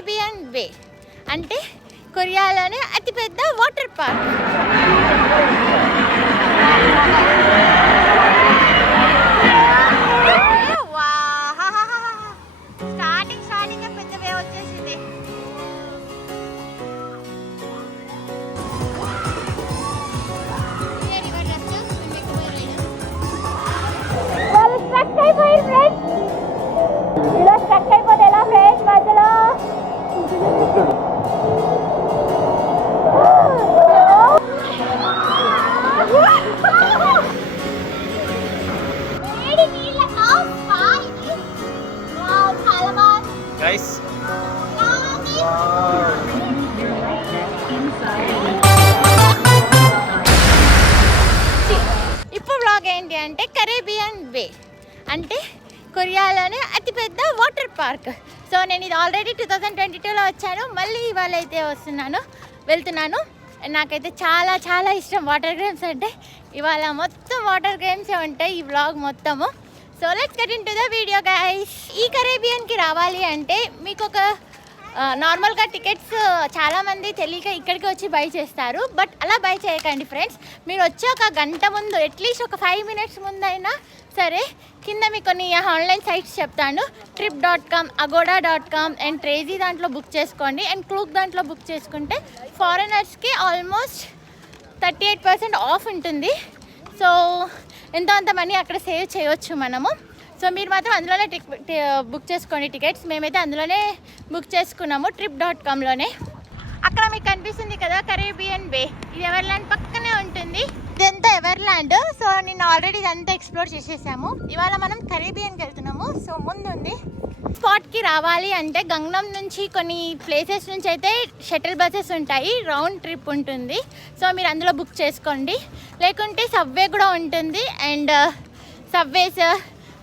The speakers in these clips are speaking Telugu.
కరేబియన్ బే అంటే కొరియాలోనే అతిపెద్ద వాటర్ పార్క్. స్టార్టింగ్ పెద్ద వే వచ్చేసింది. స్ట్రక్ అయిపోతే ఎలా ఫ్రెండ్స్ మధ్యలో Guys. ఇప్పుడు వ్లాగ్ ఏంటి అంటే కరేబియన్ బే అంటే కొరియాలోనే అతిపెద్ద వాటర్ పార్క్. సో నేను ఇది ఆల్రెడీ 2022లో వచ్చాను, మళ్ళీ ఇవాళ అయితే వెళ్తున్నాను. నాకైతే చాలా చాలా ఇష్టం వాటర్ గేమ్స్ అంటే. ఇవాళ మొత్తం వాటర్ గేమ్సే ఉంటాయి ఈ వ్లాగ్ మొత్తము. So let's get in to the video guys. ఈ కరేబియన్కి రావాలి అంటే మీకు ఒక నార్మల్గా టికెట్స్ చాలామంది తెలియక ఇక్కడికి వచ్చి బై చేస్తారు. బట్ అలా బై చేయకండి ఫ్రెండ్స్. మీరు వచ్చి ఒక గంట ముందు, అట్లీస్ట్ ఒక 5 minutes ముందైనా సరే, కింద మీకు కొన్ని ఆన్లైన్ సైట్స్ చెప్తాను. trip.com, agoda.com అండ్ ట్రేజీ దాంట్లో బుక్ చేసుకోండి. అండ్ క్లూక్ దాంట్లో బుక్ చేసుకుంటే ఫారినర్స్కి ఆల్మోస్ట్ 38% ఆఫ్ ఉంటుంది. సో ఎంతో అంత మనీ అక్కడ సేవ్ చేయవచ్చు మనము. సో మీరు మాత్రం అందులోనే బుక్ చేసుకోండి టికెట్స్. మేమైతే అందులోనే బుక్ చేసుకున్నాము, trip.comలోనే. అక్కడ మీకు కనిపిస్తుంది కదా కరేబియన్ బే, ఇది ఎవర్లాండ్ పక్కనే ఉంటుంది. ఇదంతా ఎవర్లాండ్. సో నేను ఆల్రెడీ ఇదంతా ఎక్స్ప్లోర్ చేసేసాము. ఇవాళ మనం కరేబియన్కి వెళ్తున్నాము. సో ముందుంది స్పాట్కి రావాలి అంటే గంగనం నుంచి కొన్ని ప్లేసెస్ నుంచి అయితే షటిల్ బస్సెస్ ఉంటాయి, రౌండ్ ట్రిప్ ఉంటుంది. సో మీరు అందులో బుక్ చేసుకోండి. లేకుంటే సబ్వే కూడా ఉంటుంది. అండ్ సబ్వేస్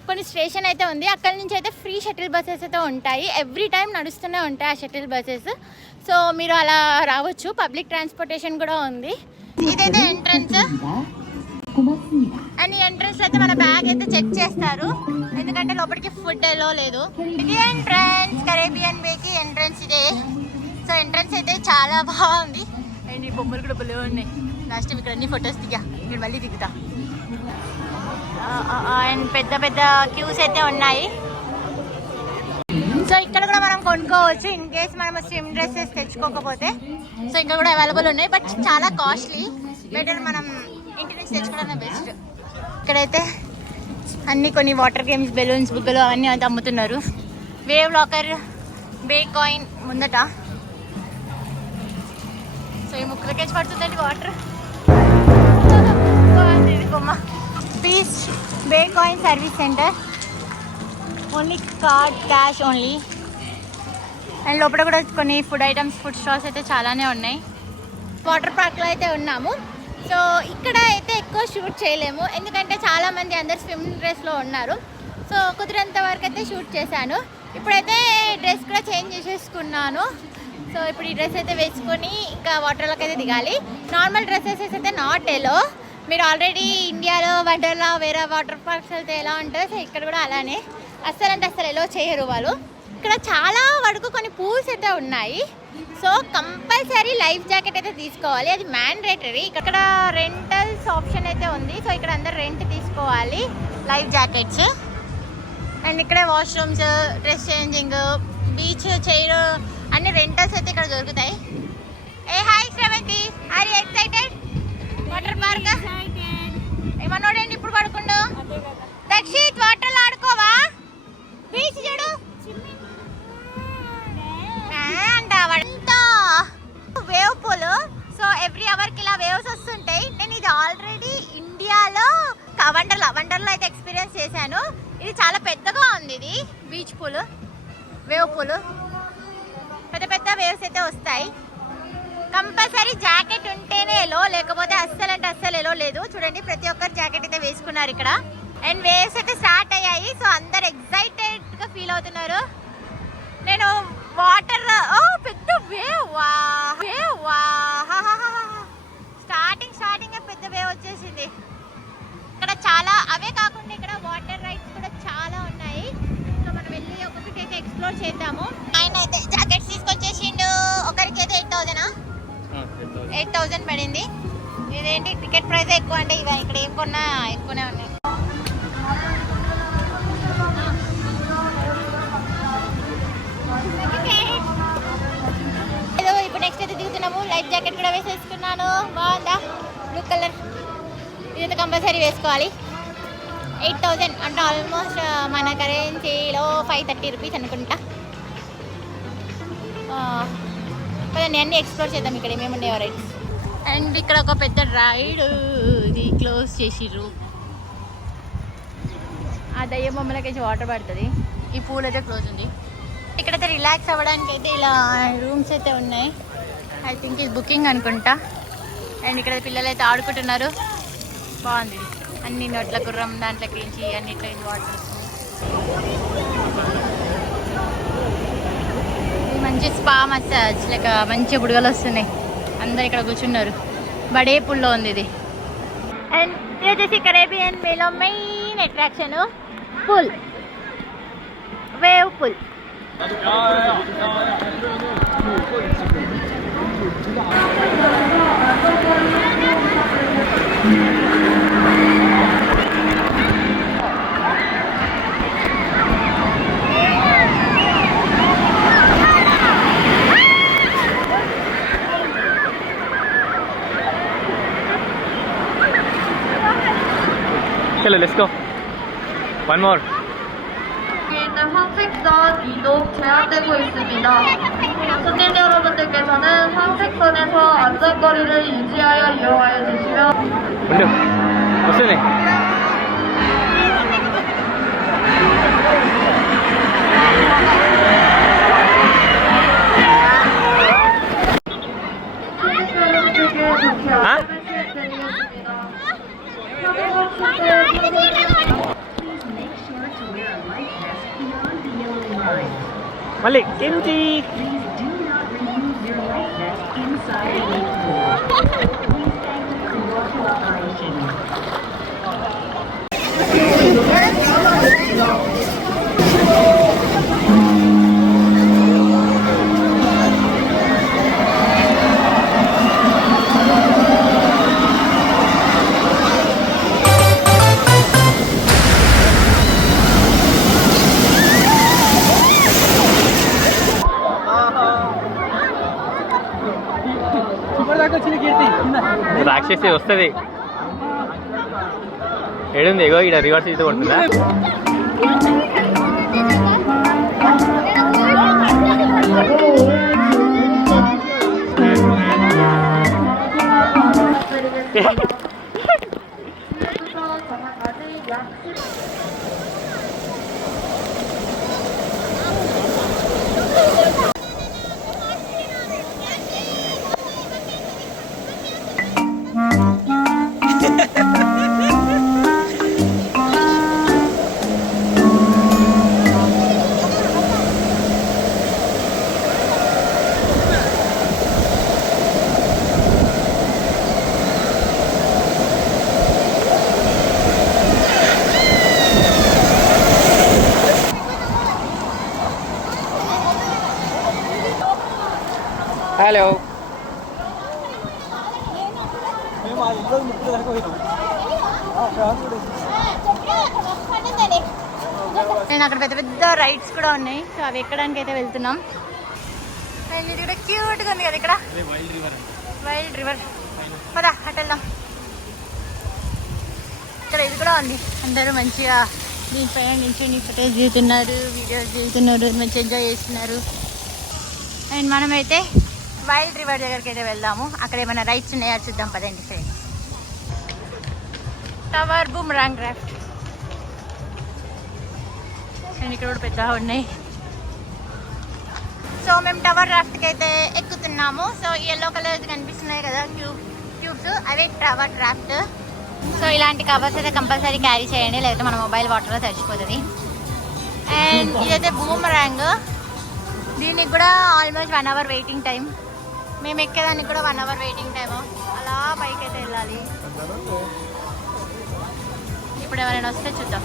కొన్ని స్టేషన్ అయితే ఉంది, అక్కడి నుంచి అయితే ఫ్రీ షటిల్ బస్సెస్ అయితే ఉంటాయి. ఎవ్రీ టైం నడుస్తూనే ఉంటాయి ఆ షటిల్ బస్సెస్. సో మీరు అలా రావచ్చు. పబ్లిక్ ట్రాన్స్పోర్టేషన్ కూడా ఉంది. ఇదైతే ఎంట్రన్స్. అండ్ ఈ ఎంట్రన్స్ అయితే మన బ్యాగ్ అయితే చెక్ చేస్తారు, ఎందుకంటే లోపలికి ఫుడ్ ఎలో లేదు. ఇది ఎంట్రన్స్, కరేబియన్ బేకి ఎంట్రన్స్ ఇదే. సో ఎంట్రన్స్ అయితే చాలా బాగుంది. అండ్ ఈ బొమ్మలు కూడా భలే ఉన్నాయి. లాస్ట్ టైం ఇక్కడ అన్ని ఫొటోస్ దిగా, ఇక్కడ మళ్ళీ దిగుతా. అండ్ పెద్ద పెద్ద క్యూస్ అయితే ఉన్నాయి. సో ఇక్కడ కూడా మనం కొనుక్కోవచ్చు ఇన్ కేస్ మనం స్విమ్ డ్రెస్సెస్ తెచ్చుకోకపోతే. సో ఇక్కడ కూడా అవైలబుల్ ఉన్నాయి, బట్ చాలా కాస్ట్లీ. బెటర్ మనం ఇంటి నుంచి తెచ్చుకోవడం బెస్ట్. ఇక్కడైతే అన్ని కొన్ని వాటర్ గేమ్స్, బెలూన్స్, బుగ్గలు అవన్నీ అయితే అమ్ముతున్నారు. వేవ్ లాకర్, బే కాయిన్ ముందట. సో ఈ ముక్కలకేసి పడుతుందండి వాటర్. బొమ్మ beach bay coin service centre, only card, cash only. And లోపల కూడా కొన్ని ఫుడ్ ఐటమ్స్, ఫుడ్ స్టాల్స్ అయితే చాలానే ఉన్నాయి. వాటర్ పార్క్లో అయితే ఉన్నాము. సో ఇక్కడ అయితే ఎక్కువ షూట్ చేయలేము, ఎందుకంటే చాలామంది అందరు స్విమ్ డ్రెస్లో ఉన్నారు. సో కుదిరేంత వరకు అయితే షూట్ చేశాను. ఇప్పుడైతే డ్రెస్ కూడా చేంజ్ చేసేసుకున్నాను. సో ఇప్పుడు ఈ డ్రెస్ అయితే వేసుకొని ఇంకా వాటర్లోకి అయితే దిగాలి. నార్మల్ డ్రెస్సెస్ అయితే నాట్ ఎలో. మీరు ఆల్రెడీ ఇండియాలో వండర్లా వేరే వాటర్ పార్క్స్ వెళ్తే ఎలా ఉంటుంది, సో ఇక్కడ కూడా అలానే. అస్సలు ఎలో చేయరు వాళ్ళు. ఇక్కడ చాలా వరకు కొన్ని పూల్స్ అయితే ఉన్నాయి. సో కంపల్సరీ లైఫ్ జాకెట్ అయితే తీసుకోవాలి, అది మ్యాండేటరీ. ఇక్కడ రెంటల్స్ ఆప్షన్ అయితే ఉంది. సో ఇక్కడ అందరు రెంట్ తీసుకోవాలి లైఫ్ జాకెట్స్. అండ్ ఇక్కడే washrooms, dress changing, beach chair అన్ని రెంటల్స్ అయితే ఇక్కడ దొరుకుతాయి. ఏ hi Sravanthi, are you excited? Water park ఏమన్నాడండి ఇప్పుడు పడుకుండు. దక్షిత్ వాటర్లో ఆడుకోవా? బీచ్ చూడు అంతా వేవ్ పూల్. సో ఎవ్రీ అవర్కి ఇలా వేవ్స్ వస్తుంటాయి. నేను ఇది ఆల్రెడీ ఇండియాలో వండర్లో అయితే ఎక్స్పీరియన్స్ చేశాను. ఇది చాలా పెద్దగా ఉంది. ఇది బీచ్ పూల్, వేవ్ పూల్, పెద్ద పెద్ద వేవ్స్ అయితే వస్తాయి. కంపల్సరీ జాకెట్ ఉంటేనే ఎలో, లేకపోతే అస్సలు ఎలో లేదు. చూడండి ప్రతి ఒక్కరు జాకెట్ అయితే వేసుకున్నారు ఇక్కడ. అండ్ వేవ్స్ అయితే స్టార్ట్ అయ్యాయి. సో అందరు ఎక్సైటెడ్గా ఫీల్ అవుతున్నారు. నేను వాటర్ పెద్ద వేవ్ స్టార్టింగ్ పెద్ద వేవ్ వచ్చేసింది. ఇక్కడ చాలా అవే కాకుండా ఇక్కడ వాటర్ రైడ్స్ కూడా చాలా ఉన్నాయి. సో మనం వెళ్ళి ఒక్కొక్కటి అయితే ఎక్స్ప్లోర్ చేద్దాము. ఆయన అయితే జాకెట్స్ తీసుకొని టికెట్ ప్రైస్ ఎక్కువ అంటే ఇవి ఇక్కడ ఏం కొన్నా ఎక్కువనే ఉన్నాయి. ఏదో ఇప్పుడు నెక్స్ట్ అయితే దిగుతున్నాము. లైఫ్ జాకెట్ కూడా వేసేసుకున్నాను. బాగుందా? Blue colour. ఇదైతే కంపల్సరీ వేసుకోవాలి. 8,000 అంటే ఆల్మోస్ట్ మన కరెన్సీలో 530 రూపీస్ అనుకుంటా. కదండి అన్నీ ఎక్స్ప్లోర్ చేద్దాం. ఇక్కడ ఏమేమి ఉండేవో రైడ్స్. అండ్ ఇక్కడ ఒక పెద్ద రైడ్ ఇది క్లోజ్ చేసిర్రు. ఆ దయ్యం బొమ్మలకి వాటర్ పడుతుంది. ఈ పూల్ అయితే క్లోజ్ ఉంది. ఇక్కడైతే రిలాక్స్ అవ్వడానికి అయితే ఇలా రూమ్స్ అయితే ఉన్నాయి. ఐ థింక్ ఇది బుకింగ్ అనుకుంటా. అండ్ ఇక్కడ పిల్లలు అయితే ఆడుకుంటున్నారు. బాగుంది. అన్ని నోట్ల గుర్రం దాంట్లోకి నుంచి అన్నిట్లో వాటర్ వస్తుంది. మంచి స్పా మసాజ్ లేక మంచి బుడగలు వస్తున్నాయి. అందరు ఇక్కడ కూర్చున్నారు. బడే పుల్లో ఉంది ఇది. అండ్ ఇది వచ్చేసి కరేబియన్ వేలో main attraction pool, wave pool. Chalo, let's go. One more. 황색선 이동 제한되고 있습니다. 손님 여러분들께서는 황색선에서 안전거리를 유지하여 이용하여 주시면 Undo. What's it? Huh? Malik, kimchi. రాక్షసి వస్తుంది. ఏడుంది? ఎగో ఇక్కడ రివర్స్ ఇది ఉంటుందా? హలో. నేను అక్కడ పెద్ద పెద్ద రైడ్స్ కూడా ఉన్నాయి. సో అవి ఎక్కడానికి అయితే వెళ్తున్నాం. అండ్ ఇది కూడా క్యూట్గా ఉంది కదా ఇక్కడ వైల్డ్ రివర్. పదా అటు వెళ్దాం. ఇక్కడ ఇది కూడా ఉంది. అందరూ మంచిగా దీనిపైన నించుని ఫొటోస్ దిగుతున్నారు, వీడియోస్ దిగుతున్నారు, మంచిగా ఎంజాయ్ చేస్తున్నారు. అండ్ మనమైతే వైల్డ్ రివర్ దగ్గరికి అయితే వెళ్దాము. అక్కడ ఏమైనా రైడ్స్ ఉన్నాయో చూద్దాం పదండి friends. Tower boomerang raft. And ఇక్కడ కూడా పెద్దగా ఉన్నాయి. సో మేము టవర్ రాఫ్ట్కి అయితే ఎక్కుతున్నాము. సో ఎల్లో కలర్ కనిపిస్తున్నాయి కదా ట్యూబ్స్, అవే టవర్ రాఫ్ట్. సో ఇలాంటి కవర్స్ అయితే కంపల్సరీ క్యారీ చేయండి, లేకపోతే మన మొబైల్ వాటర్లో తడిచిపోతుంది. అండ్ ఇదైతే బూమరాంగ్. దీనికి కూడా ఆల్మోస్ట్ 1 అవర్ వెయిటింగ్ టైం. మేము ఎక్కేదానికి కూడా 1 అవర్ వెయిటింగ్ టైము. అలా పైకి అయితే వెళ్ళాలి. ఇప్పుడు ఎవరైనా వస్తే చూద్దాం.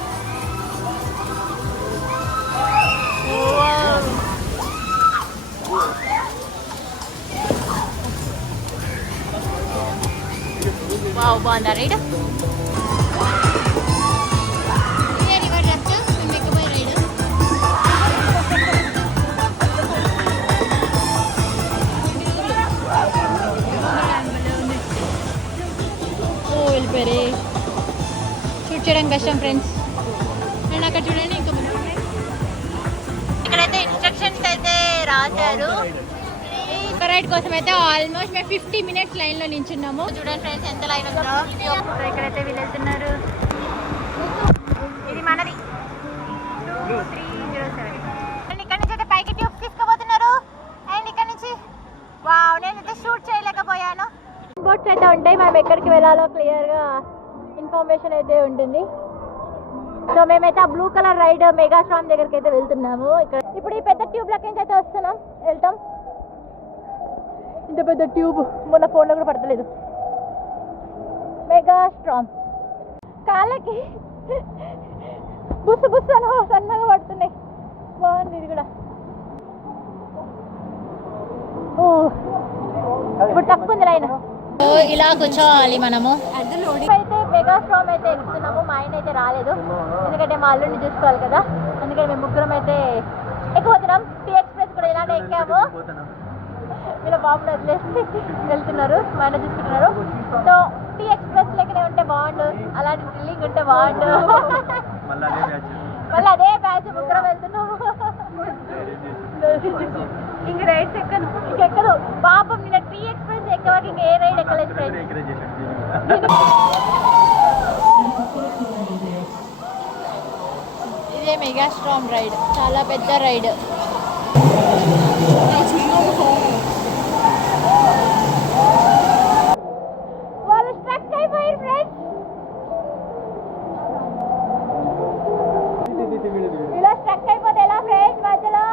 వావ్. బాగుందా రైడ్? వెళ్ళిపోయారే, షూట్ చేయడం కష్టం ఫ్రెండ్స్. అండ్ అక్కడ చూడండి ఇంకా ఇక్కడైతే ఇన్స్ట్రక్షన్స్ అయితే రాశారు. రైడ్ కోసం అయితే ఆల్మోస్ట్ మేము 50 minutes లైన్లో నించున్నాము. చూడండి ఫ్రెండ్స్ ఎంత లైన్ ఉందో. ఇక్కడైతే వీళ్ళు వెళ్తున్నారు. ఇది మనది 2307. అండ్ ఇక్కడ నుంచి అయితే పైకి ట్యూబ్ తీసుకోబోతున్నారు. అండ్ ఇక్కడ నుంచి వావ్, నేనైతే షూట్ చేయలేకపోయాను. బోట్స్ అయితే ఉంటాయి, మనం ఎక్కడికి వెళ్ళాలో క్లియర్గా ఇన్ఫర్మేషన్ అయితే ఉంటుంది. సో మేమైతే ఆ బ్లూ కలర్ రైడ్ మెగాస్ట్రామ్ దగ్గరికి అయితే వెళ్తున్నాము. ఇక్కడ ఇప్పుడు ఈ పెద్ద ట్యూబ్ లెక్క అయితే వస్తున్నాం, వెళ్తాం. ఇంత పెద్ద ట్యూబ్ మొన్న ఫోన్లో కూడా పడతలేదు. మెగాస్ట్రామ్ కాళ్ళకి బుస్సు బుస్సు అని సన్నగా పడుతున్నాయి. బాగుంది ఇది కూడా. ఇప్పుడు తక్కువ ఉంది లైన్. ఇలా కూర్చోవాలి మనము. అయితే మెగాస్ట్రామ్ అయితే ఎక్కుతున్నాము. మా ఆయన అయితే రాలేదు, ఎందుకంటే మా అల్లుడిని చూసుకోవాలి కదా. అందుకని మేము ముగ్గురం అయితే ఎక్కుతున్నాం. టీ ఎక్స్ప్రెస్ కూడా ఇలానే ఎక్కాము. ఇలా బాబుని వదిలేసి వెళ్తున్నారు, మా ఆయన చూసుకుంటున్నారు. సో టీ ఎక్స్ప్రెస్ లెక్కనే ఉంటే బాగుండు, అలాంటి థ్రిల్లింగ్ ఉంటే బాగుండు. మళ్ళీ అదే బ్యాచ్ ముగ్గురం వెళ్తున్నాము. ఇంక రైడ్స్ ఎక్కను, ఇంకెక్కదు పాపం. నిన్న టీ ఎక్స్ప్రెస్ ఎక్కవాకి ఇంక ఏ రైడ్ ఎక్కలేదు ఫ్రెండ్స్. ఇదే మెగాస్ట్రామ్ రైడ్, చాలా పెద్ద రైడ్. వాళ్ళు స్ట్రక్ అయిపోయారు ఫ్రెండ్స్. ఇలా స్ట్రక్ అయిపోతే ఎలా ఫ్రెండ్స్? మధ్యలో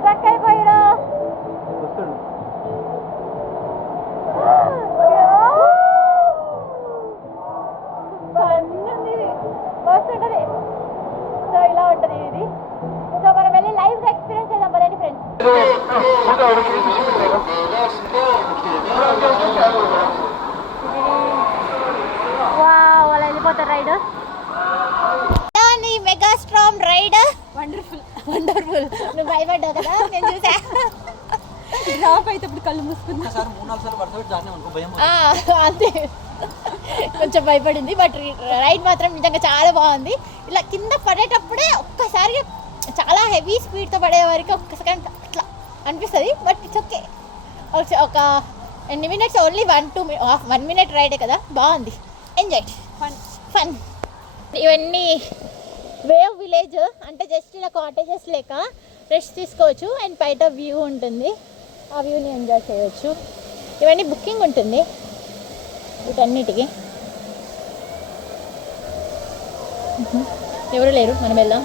స్ట్రక్ అయిపోయారు. వస్తుంటది. సో ఇలా ఉంటుంది ఇది. సో మనం వెళ్ళి లైవ్ ఎక్స్పీరియన్స్ చేద్దాం పదండి ఫ్రెండ్స్. వావ్, అలా వెళ్ళిపోతారు ride. Megastorm ride wonderful wonderful. నువ్వు భయపడ్డావు కదా, నేను చూసా. డ్రాప్ అయితే ఇప్పుడు కళ్ళు మూసుకున్నా. అంతే, కొంచెం భయపడింది. బట్ రైడ్ మాత్రం నిజంగా చాలా బాగుంది. ఇలా కింద పడేటప్పుడే ఒక్కసారి చాలా హెవీ స్పీడ్తో పడే వరకు ఒక్క సెకండ్ అట్లా అనిపిస్తుంది. But it's okay. ఒక ఎన్ని మినిట్స్, ఓన్లీ 1 minute రైడే కదా, బాగుంది. Enjoy, fun. ఇవన్నీ వేవ్ విలేజ్ అంటే జస్ట్ ఇలా కాటేజెస్ లేక రెస్ట్ తీసుకోవచ్చు. అండ్ బయట వ్యూ ఉంటుంది, ఆ వ్యూని ఎంజాయ్ చేయవచ్చు. ఇవన్నీ బుకింగ్ ఉంటుంది వీటన్నిటికీ. ఎవరు లేరు, మనం వెళ్దాం.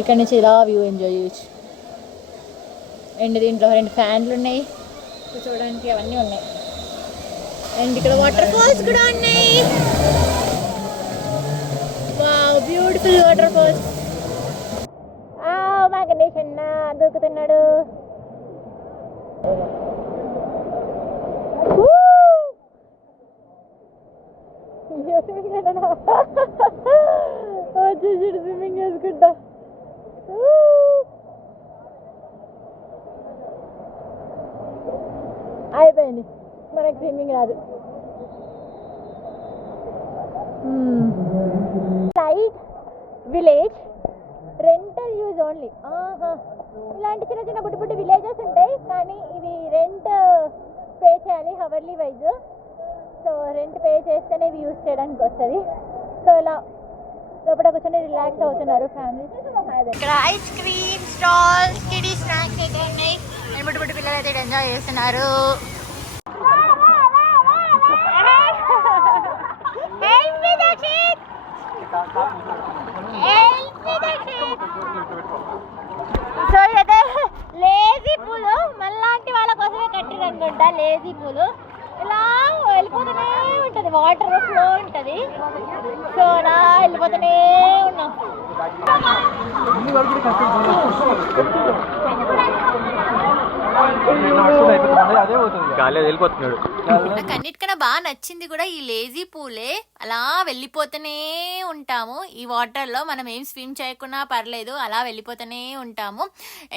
ఇక్కడ నుంచి ఇలా వ్యూ ఎంజాయ్ చేయొచ్చు. అండ్ దీంట్లో 2 ఫ్యాన్లు ఉన్నాయి కూర్చోవడానికి, అవన్నీ ఉన్నాయి. అండ్ ఇక్కడ వాటర్ ఫాల్స్ కూడా ఉన్నాయి. Wow, beautiful waterfalls. మా గణేష్ అన్న దూకుతున్నాడు. చూడు స్విమ్మింగ్ చేసుకుంటా. అయిపోయింది, మనకి స్విమ్మింగ్ రాదు. Light village rental use only. ఇలాంటి చిన్న చిన్న బుట్టి బుట్టి విలేజెస్ ఉంటాయి, కానీ ఇవి రెంట్ పే చేయాలి hourly wise. So rent pay చేస్తేనే ఇవి యూజ్ చేయడానికి వస్తుంది. సో ఇలా లోపల కూర్చొని రిలాక్స్ అవుతున్నారు ఫ్యామిలీస్. ఇక్కడ ice cream stalls, kiddie snacks అయితే ఉన్నాయి. బుట్టి బుట్టి పిల్లలు అయితే ఎంజాయ్ చేస్తున్నారు. సో ఇదైతే లేజీ పూలు, మళ్ళాంటి వాళ్ళ కోసమే కట్టిరు అనుకుంటా. లేజీ పూలు ఇలా వెళ్ళిపోతూనే ఉంటుంది, వాటర్ ఫ్లో ఉంటుంది. సో నా వెళ్ళిపోతూనే అనుకున్నావు? గాలి వెళ్ళిపోతున్నాడు. నాకు అన్నిటికన్నా బాగా నచ్చింది కూడా ఈ లేజీ పూలే. అలా వెళ్ళిపోతూనే ఉంటాము ఈ వాటర్లో. మనం ఏం స్విమ్ చేయకున్నా పర్లేదు, అలా వెళ్ళిపోతూనే ఉంటాము.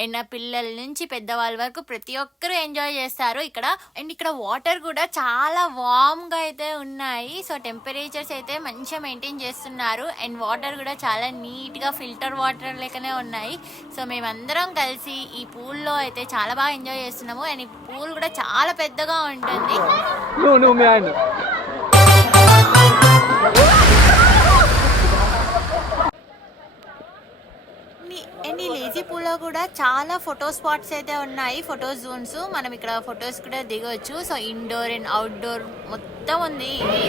అండ్ పిల్లల నుంచి పెద్దవాళ్ళ వరకు ప్రతి ఒక్కరూ ఎంజాయ్ చేస్తారు ఇక్కడ. అండ్ ఇక్కడ వాటర్ కూడా చాలా వామ్గా అయితే ఉన్నాయి. సో టెంపరేచర్స్ అయితే మంచిగా మెయింటైన్ చేస్తున్నారు. అండ్ వాటర్ కూడా చాలా నీట్గా ఫిల్టర్ వాటర్ లెక్కనే ఉన్నాయి. సో మేమందరం కలిసి ఈ పూల్లో అయితే చాలా బాగా ఎంజాయ్ చేస్తున్నాము. అండ్ ఈ పూల్ కూడా చాలా పెద్దగా ఉంటుంది. నువ్వు మీ ఆయన అండ్ ఈ లేజీ పూల్లో కూడా చాలా ఫోటో స్పాట్స్ అయితే ఉన్నాయి, ఫోటో జోన్స్. మనం ఇక్కడ ఫొటోస్ కూడా దిగవచ్చు. సో ఇండోర్ అండ్ అవుట్డోర్ మొత్తం ఉంది ఇది.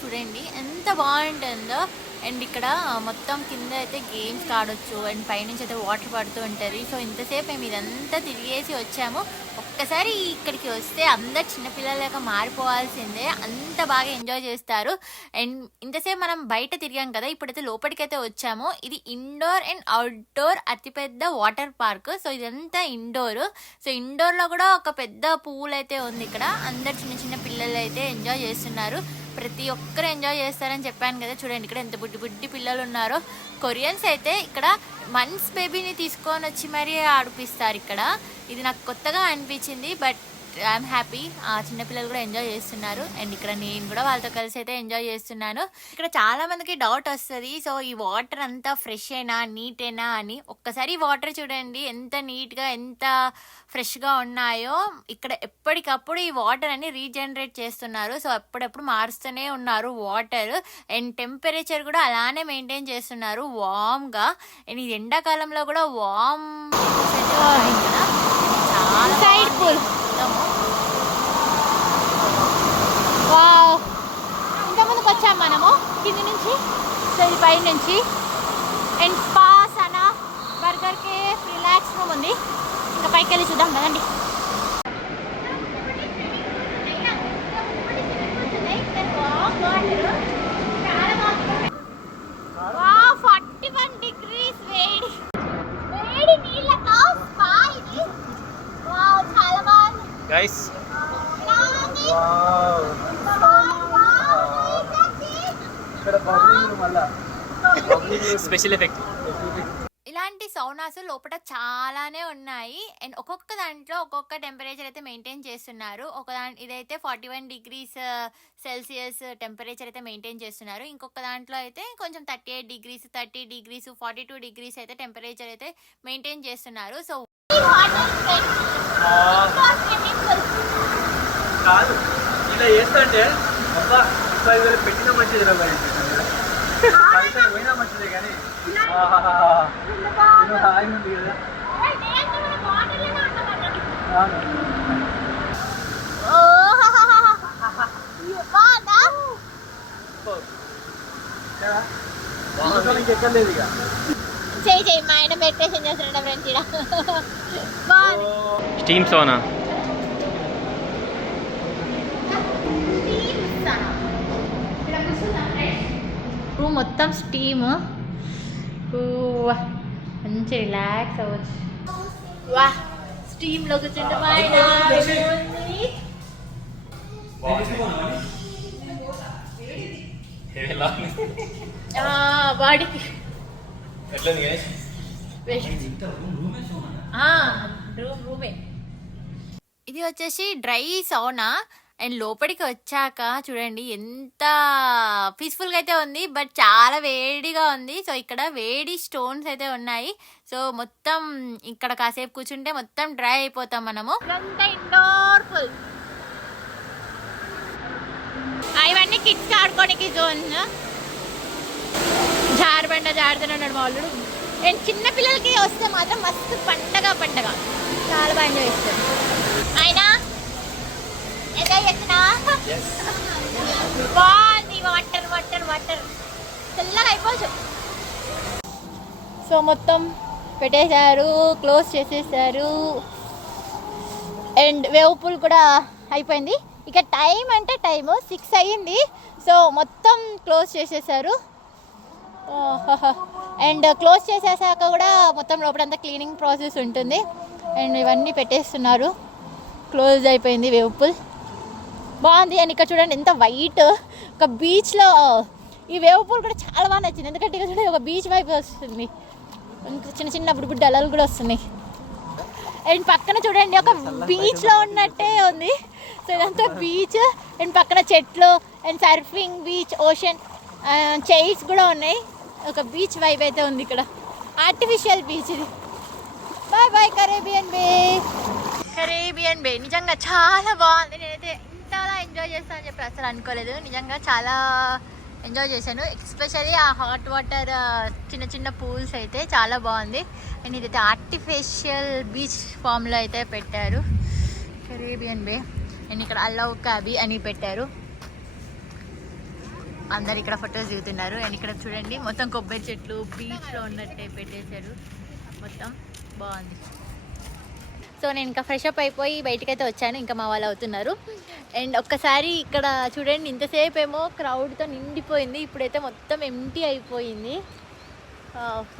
చూడండి ఎంత బాగుంటుందో. అండ్ ఇక్కడ మొత్తం కింద అయితే గేమ్స్ ఆడొచ్చు అండ్ పైనుంచి అయితే వాటర్ పడుతూ ఉంటుంది. సో ఇంతసేపు మేము ఇదంతా తిరిగేసి వచ్చాము. ఒక్కసారి ఇక్కడికి వస్తే అందరు చిన్నపిల్లలక మారిపోవాల్సిందే, అంత బాగా ఎంజాయ్ చేస్తారు. అండ్ ఇంతసేపు మనం బయట తిరిగాం కదా, ఇప్పుడైతే లోపలికైతే వచ్చాము. ఇది ఇండోర్ అండ్ అవుట్డోర్ అతిపెద్ద వాటర్ పార్క్. సో ఇదంతా ఇండోర్. సో ఇండోర్లో కూడా ఒక పెద్ద పూల్ అయితే ఉంది ఇక్కడ. అందరు చిన్న చిన్న పిల్లలు అయితే ఎంజాయ్ చేస్తున్నారు. ప్రతి ఒక్కరు ఎంజాయ్ చేస్తారని చెప్పాను కదా. చూడండి ఇక్కడ ఎంత బుడ్డి బుడ్డి పిల్లలు ఉన్నారో. కొరియన్స్ అయితే ఇక్కడ మంత్స్ బేబీని తీసుకొని వచ్చి మరీ ఆడిపిస్తారు ఇక్కడ. ఇది నాకు కొత్తగా అనిపించింది, బట్ ఐఎమ్ హ్యాపీ. చిన్నపిల్లలు కూడా ఎంజాయ్ చేస్తున్నారు. అండ్ ఇక్కడ నేను కూడా వాళ్ళతో కలిసి అయితే ఎంజాయ్ చేస్తున్నాను. ఇక్కడ చాలా మందికి డౌట్ వస్తుంది, సో ఈ వాటర్ అంతా ఫ్రెష్ అయినా నీట్ అయినా అని. ఒక్కసారి ఈ వాటర్ చూడండి ఎంత నీట్గా ఎంత ఫ్రెష్గా ఉన్నాయో. ఇక్కడ ఎప్పటికప్పుడు ఈ వాటర్ అని రీజనరేట్ చేస్తున్నారు. సో అప్పుడప్పుడు మారుస్తూనే ఉన్నారు వాటర్. అండ్ టెంపరేచర్ కూడా అలానే మెయింటైన్ చేస్తున్నారు వామ్గా. అండ్ ఇది ఎండాకాలంలో కూడా వామ్ ఇక్కడ చాలా సైడ్ పూల్. వావ్, ఇంతకుముందుకు వచ్చాం మనము కింది నుంచి. సో ఇది పై నుంచి. అండ్ స్పాస్ అన్న బర్గర్ కేఫ్ రిలాక్స్ రూమ్ ఉంది. ఇంకా పైకి వెళ్ళి చూద్దాం కదండి. 41 degrees వేడి వేడి నీళ్ళతో స్పా ఇది. వావ్, చాలా బాగుంది గైస్. Special effect. ఇలాంటి సౌనాస్ లోపల చాలానే ఉన్నాయి. అండ్ ఒక్కొక్క దాంట్లో ఒక్కొక్క టెంపరేచర్ అయితే మెయింటైన్ చేస్తున్నారు. ఇదైతే 41 degrees సెల్సియస్ టెంపరేచర్ అయితే మెయింటైన్ చేస్తున్నారు. ఇంకొక దాంట్లో అయితే కొంచెం 38 degrees 30 degrees 42 degrees అయితే టెంపరేచర్ అయితే మెయింటైన్ చేస్తున్నారు. సో కాదు ఇలా చేస్తుంటే అబ్బా 5,000 పెట్టినా మంచిది రా మరి, పోయినా మంచిదే కానీ హాయి ఉంది కదా. ఇంకెక్కర్లేదు ఇక. చేయి మా ఆయన మెడిటేషన్ చేస్తున్నాడు ఫ్రెండ్స్. స్టీమ్ సోనా. రూమ్ మొత్తం స్టీమ్. మంచి రిలాక్స్ అవ్వచ్చు. వా, స్టీమ్లో కూర్చుంటే బాడీకి రూమే. ఇది వచ్చేసి డ్రై సౌనా. అండ్ లోపలికి వచ్చాక చూడండి ఎంత పీస్ఫుల్గా అయితే ఉంది, బట్ చాలా వేడిగా ఉంది. సో ఇక్కడ వేడి స్టోన్స్ అయితే ఉన్నాయి. సో మొత్తం ఇక్కడ కాసేపు కూర్చుంటే మొత్తం డ్రై అయిపోతాం మనము. ఇండోర్ఫుల్ ఇవన్నీ కిడ్స్ ఆడుకోనికి జోన్స్. జారుబండ జారుతున్నాడు మా వాళ్ళు. అండ్ చిన్న పిల్లలకి వస్తే మాత్రం మస్తు పండగ చాలా బాగా ఎంజాయ్ చేస్తారు. అయినా ఎంజాయ్ చేస్తున్నా బాగుంది. వాటర్ తెల్లగా అయిపోవచ్చు. సో మొత్తం పెట్టేశారు, క్లోజ్ చేసేసారు. అండ్ వేవ్ పూల్ కూడా అయిపోయింది. ఇక టైం అంటే టైము 6 అయ్యింది. సో మొత్తం క్లోజ్ చేసేసారు. అండ్ క్లోజ్ చేసేసాక కూడా మొత్తం లోపలంతా క్లీనింగ్ ప్రాసెస్ ఉంటుంది. అండ్ ఇవన్నీ పెట్టేస్తున్నారు. క్లోజ్ అయిపోయింది వేవ్ పూల్. బాగుంది. అండ్ ఇక్కడ చూడండి ఎంత వైట్. ఒక బీచ్లో ఈ వేవ్ పూల్ కూడా చాలా బాగా నచ్చింది. ఎందుకంటే ఇక్కడ చూడండి ఒక బీచ్ వైపు వస్తుంది. ఇంకా చిన్న చిన్న బుడ్డ అలలు కూడా వస్తున్నాయి. అండ్ పక్కన చూడండి ఒక బీచ్లో ఉన్నట్టే ఉంది. సో ఇదంతా బీచ్. అండ్ పక్కన చెట్లు and surfing beach, ocean, chairs కూడా ఉన్నాయి. ఒక బీచ్ వైబ్ అయితే ఉంది ఇక్కడ. ఆర్టిఫిషియల్ బీచ్ ఇది. బాయ్ కరేబియన్ బే. నిజంగా చాలా బాగుంది. నేనైతే ఇంతలా ఎంజాయ్ చేస్తానని చెప్పి అసలు అనుకోలేదు. నిజంగా చాలా ఎంజాయ్ చేశాను. ఎస్పెషల్లీ ఆ హాట్ వాటర్ చిన్న చిన్న పూల్స్ అయితే చాలా బాగుంది. అండ్ ఇదైతే ఆర్టిఫిషియల్ బీచ్ ఫామ్లో అయితే పెట్టారు కరేబియన్ బే. అండ్ ఇక్కడ అల్లవ్ కాబీ అని పెట్టారు. అందరు ఇక్కడ ఫొటోస్ దిగుతున్నారు. అండ్ ఇక్కడ చూడండి మొత్తం కొబ్బరి చెట్లు బీచ్లో ఉన్నట్టే పెట్టేశారు. మొత్తం బాగుంది. సో నేను ఇంకా ఫ్రెష్ అప్ అయిపోయి బయటకైతే వచ్చాను. ఇంకా మా వాళ్ళు అవుతున్నారు. అండ్ ఒక్కసారి ఇక్కడ చూడండి ఇంతసేపు ఏమో క్రౌడ్తో నిండిపోయింది. ఇప్పుడైతే మొత్తం ఎంటీ అయిపోయింది.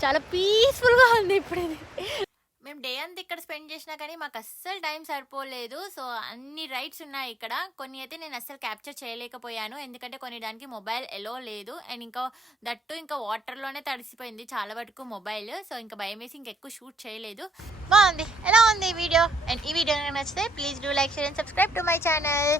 చాలా పీస్ఫుల్గా ఉంది ఇప్పుడు ఇది. మేము డే అంతా ఇక్కడ స్పెండ్ చేసినా కానీ మాకు అస్సలు టైం సరిపోలేదు. సో అన్ని రైడ్స్ ఉన్నాయి ఇక్కడ. కొన్ని అయితే నేను అస్సలు క్యాప్చర్ చేయలేకపోయాను, ఎందుకంటే కొన్ని దానికి మొబైల్ ఎలో లేదు. అండ్ ఇంకా వాటర్లోనే తడిసిపోయింది చాలా వరకు మొబైల్. సో ఇంకా భయం వేసి ఇంకెక్కువ షూట్ చేయలేదు. బాగుంది. ఎలా ఉంది ఈ వీడియో? అండ్ ఈ వీడియో నచ్చితే please do like, share and subscribe to my channel.